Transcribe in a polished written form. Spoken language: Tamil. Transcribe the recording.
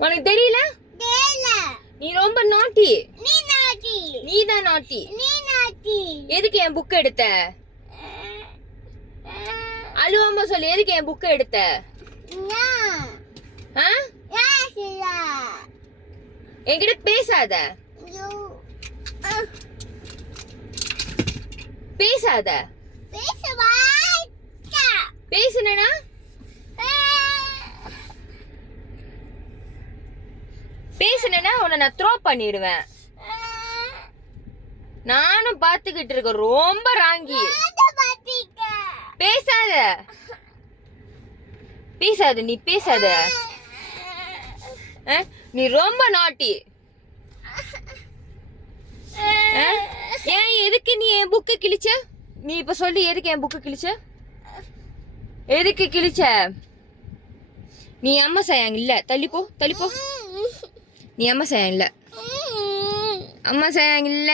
உனக்கு தெரியல? நீ ரொம்ப நாட்டி. நீ தான் நாட்டி. எதுக்கு என் புக் எடுத்த? அழுவாம சொல்லு, எதுக்கு என் புக் எடுத்த? என்கிட்ட பேசாத. பேசாத. பேசுனா பேசுனா உன்னை நான் த்ரோ பண்ணிடுவேன். நானும் பாத்துக்கிட்டு இருக்க. ரொம்ப ராங்கி. பேசாத. பேசாத. நீ பேசாத. நீ ரொம்ப நாட்டி. ஏன் எதுக்கு நீ என் புக்கு கிழிச்ச? நீ இப்ப சொல்லி எதுக்கு என் புக்கு கிழிச்ச? எதுக்கு கிழிச்ச? நீ அம்மா சாயங்க இல்ல. தள்ளிப்போ தள்ளிப்போ. நீ அம்மா சாயங்க இல்ல. அம்மா சாயங்க இல்ல.